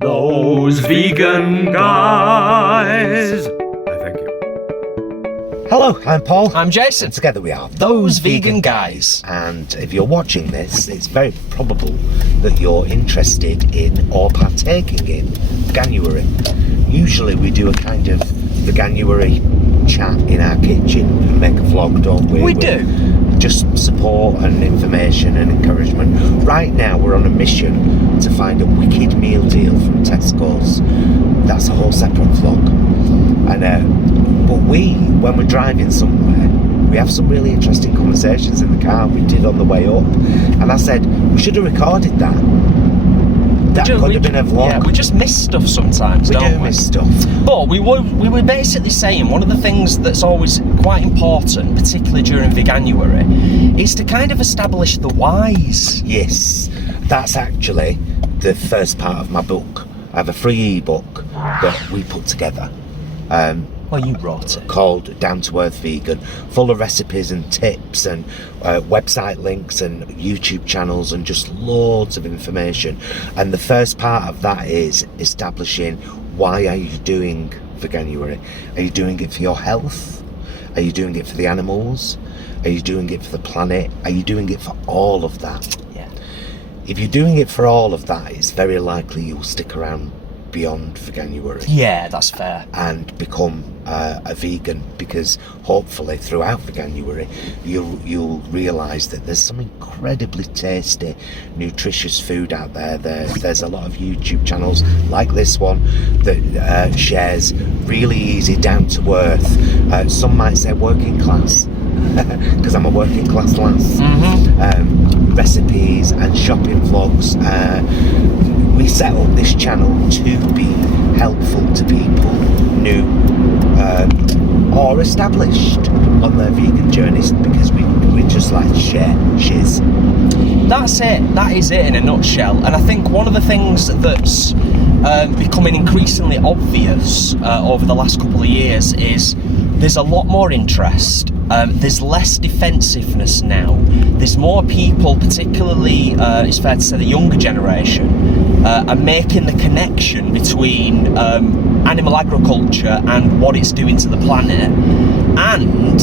Those vegan guys. Thank you. Hello, I'm Paul. I'm Jason. And together we are Those Vegan Guys. And if you're watching this, it's very probable that you're interested in or partaking in Veganuary. Usually we do a kind of Veganuary chat in our kitchen and make a vlog, don't we? We do. Just support and information and encouragement. Right now we're on a mission to find a wicked meal deal from Tesco's. That's a whole separate vlog. And but when we're driving somewhere, we have some really interesting conversations in the car. We did on the way up, and I said we should have recorded that. That could have been a vlog. Yeah, we just miss stuff sometimes, don't we? We do miss stuff. But we were basically saying one of the things that's always quite important, particularly during Veganuary, is to kind of establish the whys. Yes, that's actually the first part of my book. I have a free ebook that we put together. Well, you wrote it. Called Down to Earth Vegan, full of recipes and tips and website links and YouTube channels and just loads of information. And the first part of that is establishing, why are you doing Veganuary? Are you doing it for your health? Are you doing it for the animals? Are you doing it for the planet? Are you doing it for all of that? Yeah. If you're doing it for all of that, it's very likely you'll stick around beyond Veganuary. Yeah, that's fair. And become a vegan, because hopefully throughout Veganuary you'll realise that there's some incredibly tasty, nutritious food out there. There's a lot of YouTube channels like this one that shares really easy, down to earth, some might say working class, because I'm a working class lass, recipes and shopping vlogs. We set up this channel to be helpful to people new or established on their vegan journeys, because we just like to share shiz. That's it. That is it in a nutshell. And I think one of the things that's becoming increasingly obvious over the last couple of years is there's a lot more interest. There's less defensiveness now. There's more people, particularly, it's fair to say, the younger generation, are making the connection between animal agriculture and what it's doing to the planet. And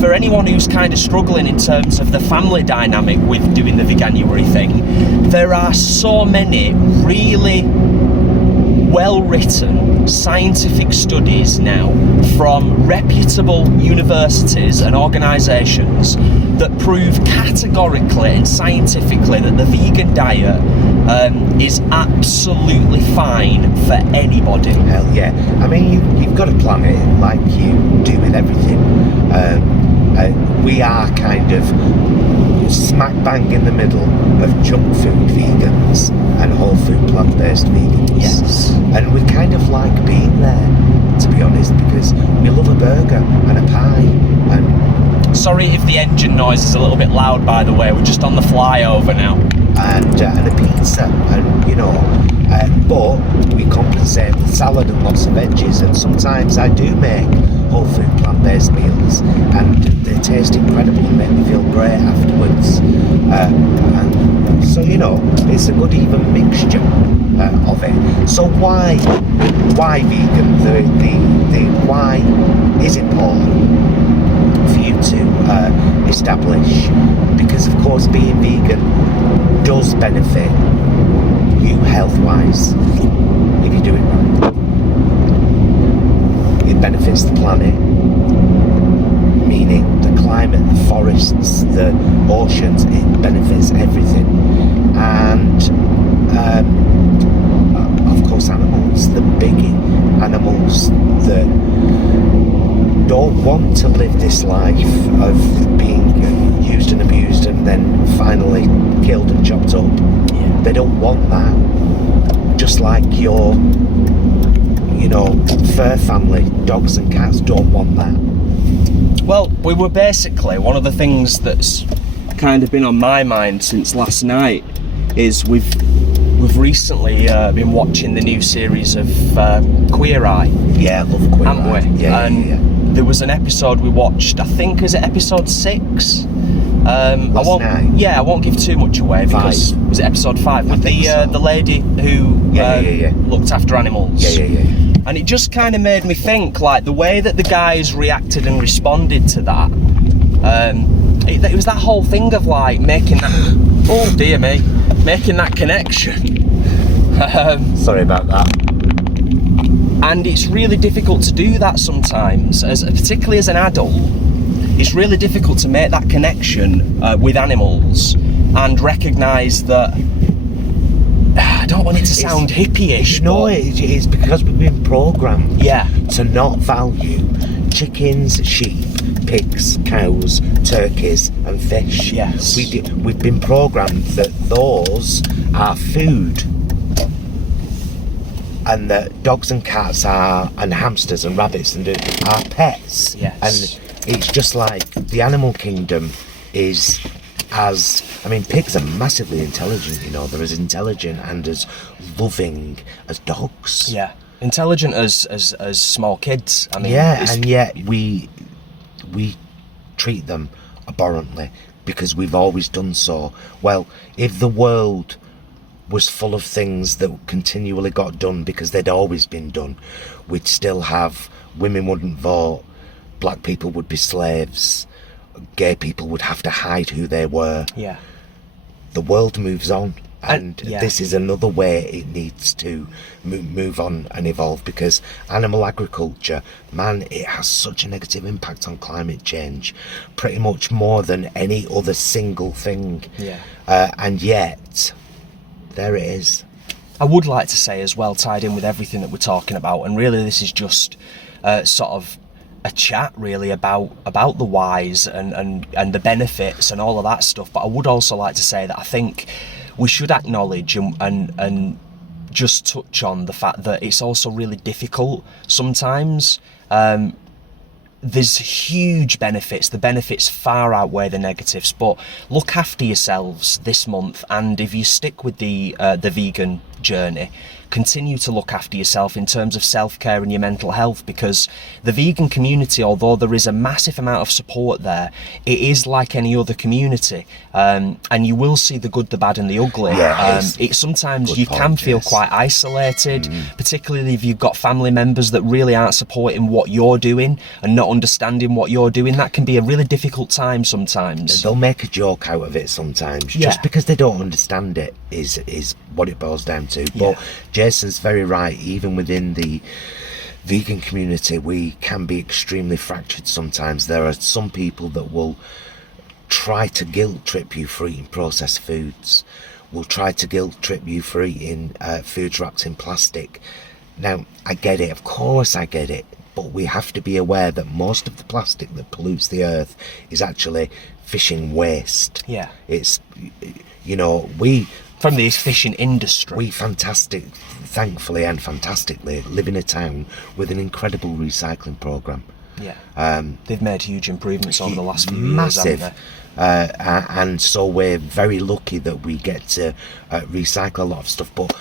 for anyone who's kind of struggling in terms of the family dynamic with doing the Veganuary thing, there are so many really well-written scientific studies now from reputable universities and organisations that prove categorically and scientifically that the vegan diet is absolutely fine for anybody. Hell yeah. I mean, you've got to plan it like you do with everything. We are kind of smack bang in the middle of junk food vegans and whole food plant-based vegans. Yes. And we kind of like being there, to be honest, because we love a burger and a pie. And sorry if the engine noise is a little bit loud, by the way. We're just on the flyover now. And a pizza, and but we compensate with salad and lots of veggies. And sometimes I do make whole food plant-based meals, and they taste incredible and make me feel great afterwards. And so it's a good even mixture of it. So why vegan? The why is important for you to establish, because of course being vegan does benefit you health-wise if you do it right. It benefits the planet, meaning the climate, the forests, the oceans. It benefits everything. And of course animals, the big animals that don't want to live this life of being used and abused and then finally killed and chopped up. Yeah. They don't want that. Just like your fur family, dogs and cats don't want that. Well, we were basically, one of the things that's kind of been on my mind since last night is we've recently been watching the new series of Queer Eye. Yeah, I love Queer haven't Eye. We? Yeah. There was an episode we watched, I think, is it episode 6? Last night? Yeah, I won't give too much away because was it episode 5 with the lady who looked after animals. Yeah. And it just kind of made me think, like, the way that the guys reacted and responded to that. It was that whole thing of like making that. Oh dear me, making that connection. Sorry about that. And it's really difficult to do that sometimes, particularly as an adult. It's really difficult to make that connection with animals and recognise that. I don't want it to sound hippie-ish. No, it's because we've been programmed to not value chickens, sheep, pigs, cows, turkeys and fish. Yes. We've been programmed that those are food. And that dogs and cats and hamsters and rabbits are pets. Yes. And it's just like the animal kingdom is pigs are massively intelligent, they're as intelligent and as loving as dogs. Yeah. Intelligent as small kids. And yet we treat them abhorrently because we've always done so. Well, if the world was full of things that continually got done because they'd always been done, we'd still have women wouldn't vote, black people would be slaves, gay people would have to hide who they were. Yeah. The world moves on, and this is another way it needs to move on and evolve, because animal agriculture, man, it has such a negative impact on climate change, pretty much more than any other single thing. Yeah. And yet there it is. I would like to say as well, tied in with everything that we're talking about, and really this is just sort of a chat really about the whys and the benefits and all of that stuff, but I would also like to say that I think we should acknowledge and just touch on the fact that it's also really difficult sometimes. There's huge benefits. The benefits far outweigh the negatives, but look after yourselves this month, and if you stick with the vegan journey, continue to look after yourself in terms of self-care and your mental health, because the vegan community, although there is a massive amount of support there, it is like any other community, and you will see the good, the bad and the ugly. Sometimes you can feel quite isolated, particularly if you've got family members that really aren't supporting what you're doing and not understanding what you're doing. That can be a really difficult time sometimes. They'll make a joke out of it sometimes, just because they don't understand it is what it boils down to. But Jason's very right, even within the vegan community we can be extremely fractured sometimes. There are some people that will try to guilt trip you for eating processed foods, will try to guilt trip you for eating foods wrapped in plastic. Now, I get it, of course I get it, but we have to be aware that most of the plastic that pollutes the earth is actually fishing waste. Yeah. It's, from the fishing industry. We thankfully and fantastically live in a town with an incredible recycling programme. Yeah. They've made huge improvements over the last few years, haven't they? And so we're very lucky that we get to recycle a lot of stuff, but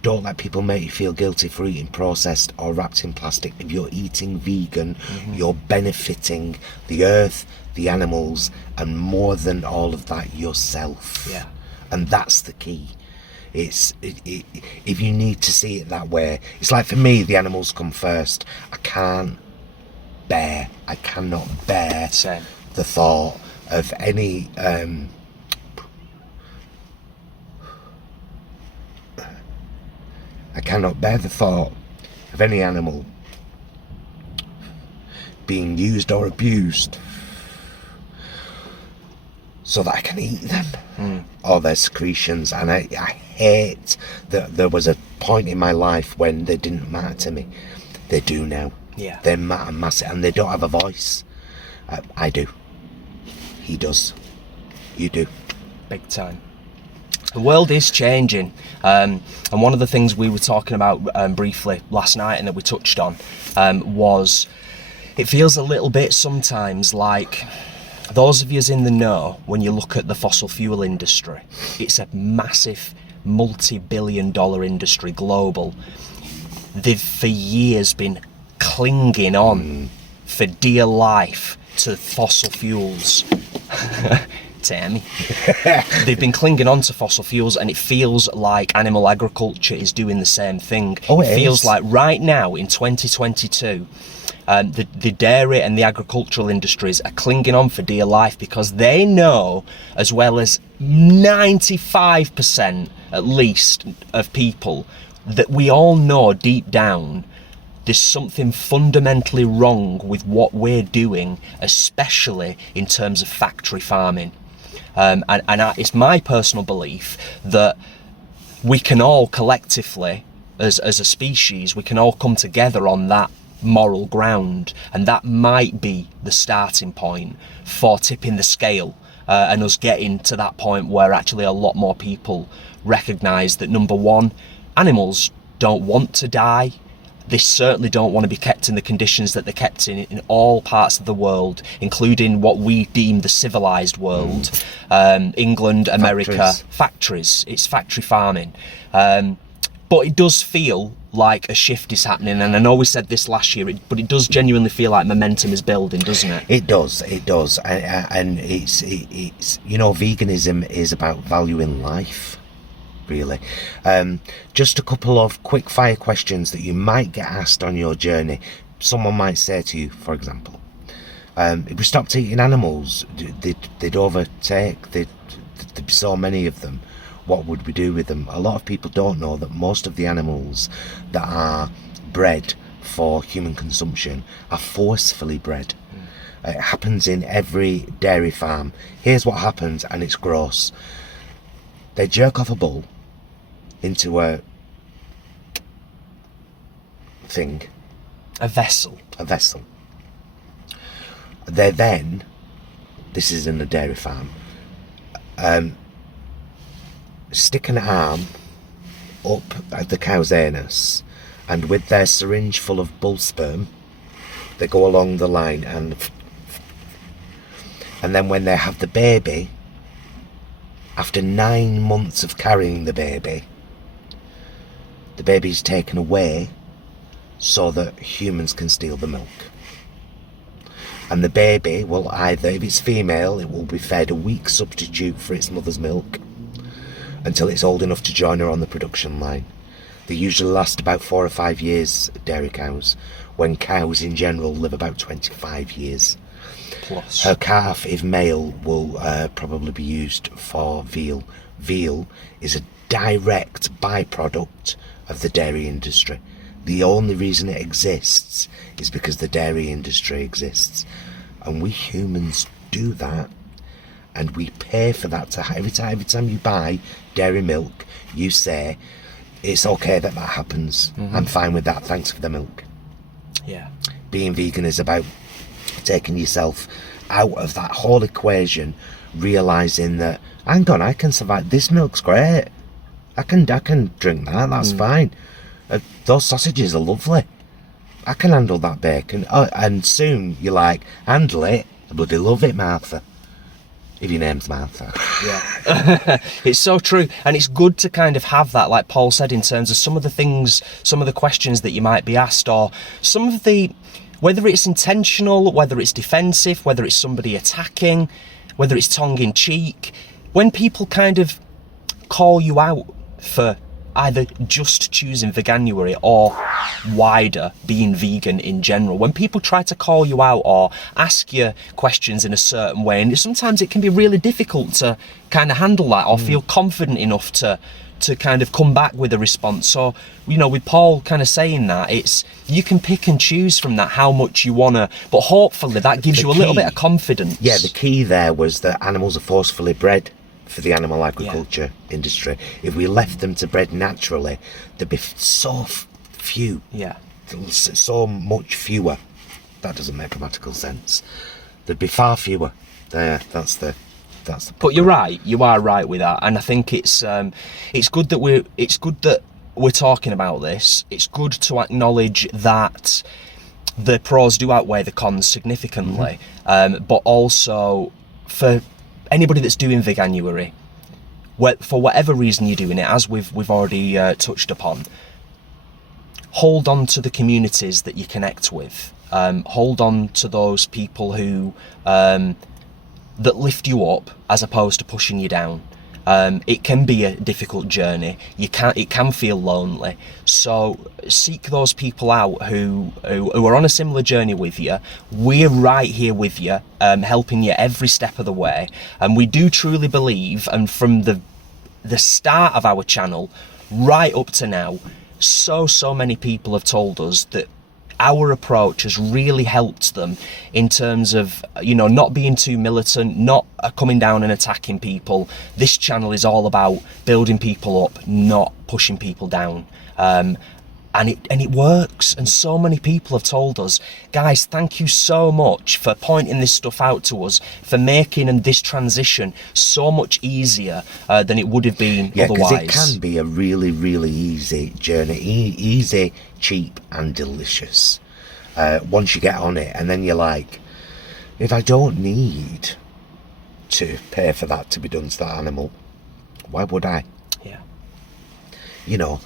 don't let people make you feel guilty for eating processed or wrapped in plastic. If you're eating vegan, you're benefiting the earth, the animals, and more than all of that, yourself. Yeah. And that's the key. If you need to see it that way, it's like for me, the animals come first. I cannot bear the thought of any I cannot bear the thought of any animal being used or abused so that I can eat them, or their secretions. And I hate that there was a point in my life when they didn't matter to me. They do now. Yeah. They matter massive, and they don't have a voice. I do. He does. You do. Big time. The world is changing, and one of the things we were talking about briefly last night and that we touched on was it feels a little bit sometimes like, those of you in the know, when you look at the fossil fuel industry, it's a massive multi-billion-dollar industry, global. They've for years been clinging on for dear life to fossil fuels. Tammy. They've been clinging on to fossil fuels, and it feels like animal agriculture is doing the same thing. Oh, it feels like right now in 2022, the dairy and the agricultural industries are clinging on for dear life because they know, as well as 95% at least of people, that we all know deep down there's something fundamentally wrong with what we're doing, especially in terms of factory farming. It's my personal belief that we can all collectively, as a species, we can all come together on that moral ground, and that might be the starting point for tipping the scale and us getting to that point where actually a lot more people recognise that, number one, animals don't want to die. They certainly don't want to be kept in the conditions that they're kept in all parts of the world, including what we deem the civilised world. England, America, factories. It's factory farming. But it does feel like a shift is happening, and I know we said this last year, but it does genuinely feel like momentum is building, doesn't it? It does, and it's veganism is about valuing life. Really. Just a couple of quick fire questions that you might get asked on your journey. Someone might say to you, for example, if we stopped eating animals, they'd overtake, there'd be so many of them, what would we do with them? A lot of people don't know that most of the animals that are bred for human consumption are forcefully bred. It happens in every dairy farm. Here's what happens, and it's gross. They jerk off a bull into a thing. A vessel. They then, this is in a dairy farm, stick an arm up at the cow's anus, and with their syringe full of bull sperm, they go along the line, and then when they have the baby, after 9 months of carrying the baby's taken away so that humans can steal the milk. And the baby will either, if it's female, it will be fed a weak substitute for its mother's milk until it's old enough to join her on the production line. They usually last about 4 or 5 years, dairy cows, when cows in general live about 25 years. Plus. Her calf, if male, will probably be used for veal. Veal is a direct byproduct of the dairy industry. The only reason it exists is because the dairy industry exists. And we humans do that, and we pay for that. Every time you buy dairy milk, you say, it's okay that happens. Mm-hmm. I'm fine with that, thanks for the milk. Yeah. Being vegan is about taking yourself out of that whole equation, realising that, hang on, I can survive, this milk's great, I can drink that, that's fine. Those sausages are lovely, I can handle that bacon. And soon you're like, handle it, I bloody love it, Martha, if your name's Martha. Yeah. It's so true, and it's good to kind of have that, like Paul said, in terms of some of the questions that you might be asked, or some of the, whether it's intentional, whether it's defensive, whether it's somebody attacking, whether it's tongue-in-cheek, when people kind of call you out for either just choosing Veganuary or wider being vegan in general, when people try to call you out or ask you questions in a certain way, and sometimes it can be really difficult to kind of handle that or feel confident enough to kind of come back with a response. So, with Paul kind of saying that, it's, you can pick and choose from that how much you want to, but hopefully that gives you a little bit of confidence. Yeah, the key there was that animals are forcefully bred for the animal agriculture industry. If we left them to bred naturally, there'd be so few. Yeah. So much fewer. That doesn't make grammatical sense. There'd be far fewer. There, that's the But you're right. You are right with that, and I think it's good that we're talking about this. It's good to acknowledge that the pros do outweigh the cons significantly, but also for anybody that's doing Veganuary, for whatever reason you're doing it, as we've already touched upon, hold on to the communities that you connect with. hold on to those people who that lift you up as opposed to pushing you down. It can be a difficult journey. It can feel lonely. So seek those people out who are on a similar journey with you. We're right here with you, helping you every step of the way. And we do truly believe, and from the start of our channel right up to now, so many people have told us that our approach has really helped them in terms of, you know, not being too militant, not coming down and attacking people. This channel is all about building people up, not pushing people down. And it works, and so many people have told us, guys, thank you so much for pointing this stuff out to us, for making this transition so much easier than it would have been otherwise. Yeah, because it can be a really, really easy journey, easy, cheap and delicious once you get on it. And then you're like, if I don't need to pay for that to be done to that animal, why would I? Yeah. You know.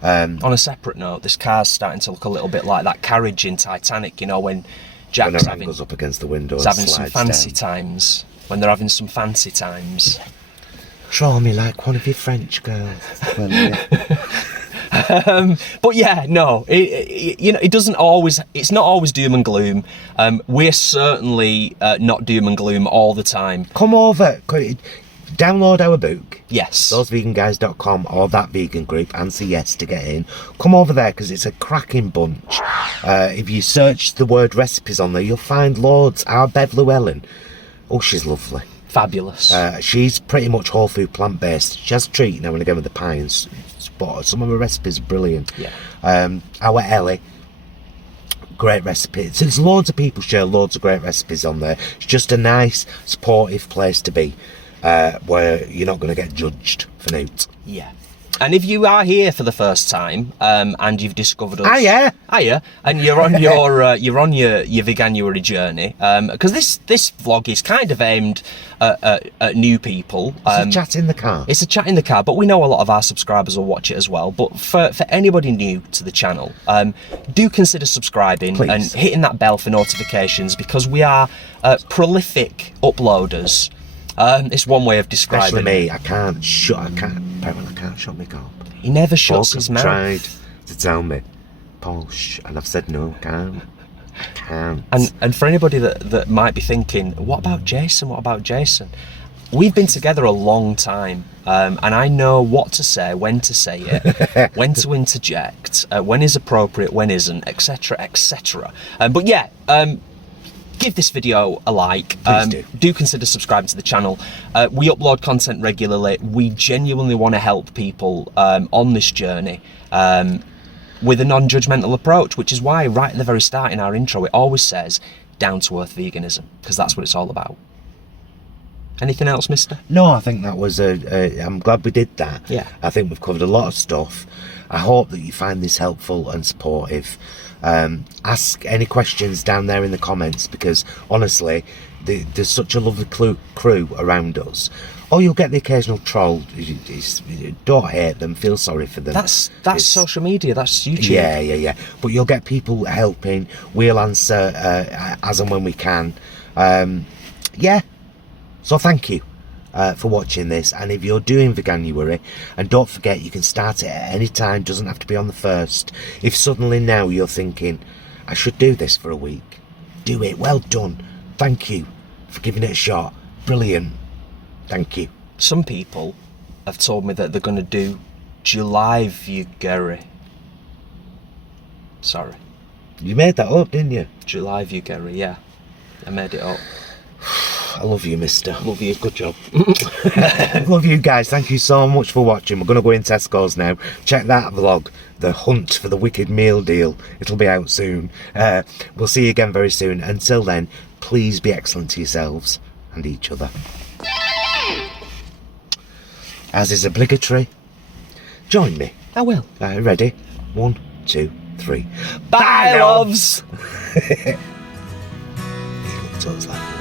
On a separate note, this car's starting to look a little bit like that carriage in Titanic, you know, when Jack's goes up against the window, having some fancy times. When they're having some fancy times. Draw me like one of your French girls. Well, yeah. But yeah, no, you know, it's not always doom and gloom. We're certainly not doom and gloom all the time. Come over. Download our book, yes, thoseveganguys.com, or that vegan group, answer yes to get in. Come over there because it's a cracking bunch. If you search the word recipes on there, you'll find loads. Our Bev Llewellyn, oh, she's lovely, fabulous. She's pretty much whole food, plant-based. She has a treat now and again with the pies, but some of her recipes are brilliant. Yeah. Our Ellie, great recipes. So there's loads of people share loads of great recipes on there. It's just a nice, supportive place to be. Where you're not going to get judged for notes. Yeah. And if you are here for the first time, and you've discovered us, hiya, and you're on your your Veganuary journey, because this vlog is kind of aimed at new people. It's a chat in the car. It's a chat in the car, but we know a lot of our subscribers will watch it as well. But for anybody new to the channel, do consider subscribing. Please. And hitting that bell for notifications, because we are prolific uploaders. It's one way of describing Especially me. I can't shut my gob. He never shuts his mouth. Tried to tell me, Paul, shh, and I've said no, I can't. And for anybody that might be thinking, what about Jason? What about Jason? We've been together a long time, and I know what to say, when to say it, when to interject, when is appropriate, when isn't, etc., etc. But yeah. Give this video a like. Do consider subscribing to the channel. We upload content regularly. We genuinely want to help people on this journey with a non-judgmental approach, which is why right at the very start in our intro it always says down-to-earth veganism, because that's what it's all about. Anything else, mister? No, I think that was I'm glad we did that. Yeah. I think we've covered a lot of stuff. I hope that you find this helpful and supportive. Ask any questions down there in the comments, because honestly there's such a lovely crew around us. Or you'll get the occasional troll. Don't hate them, feel sorry for them. That's social media, that's YouTube. Yeah, but you'll get people helping. We'll answer as and when we can. Yeah, so thank you for watching this. And if you're doing Veganuary, and don't forget, you can start it at any time, doesn't have to be on the 1st. If suddenly now you're thinking, I should do this for a week, do it. Well done. Thank you for giving it a shot. Brilliant. Thank you. Some people have told me that they're going to do July Veganuary. Sorry. You made that up, didn't you? July Veganuary, yeah. I made it up. I love you, mister. Love you. Good job. Love you guys. Thank you so much for watching. We're going to go in Tesco's now. Check that vlog, The Hunt for the Wicked Meal Deal. It'll be out soon. We'll see you again very soon. Until then, please be excellent to yourselves and each other. As is obligatory, join me. I will. Ready? 1, 2, 3. Bye, loves! He looked at us like...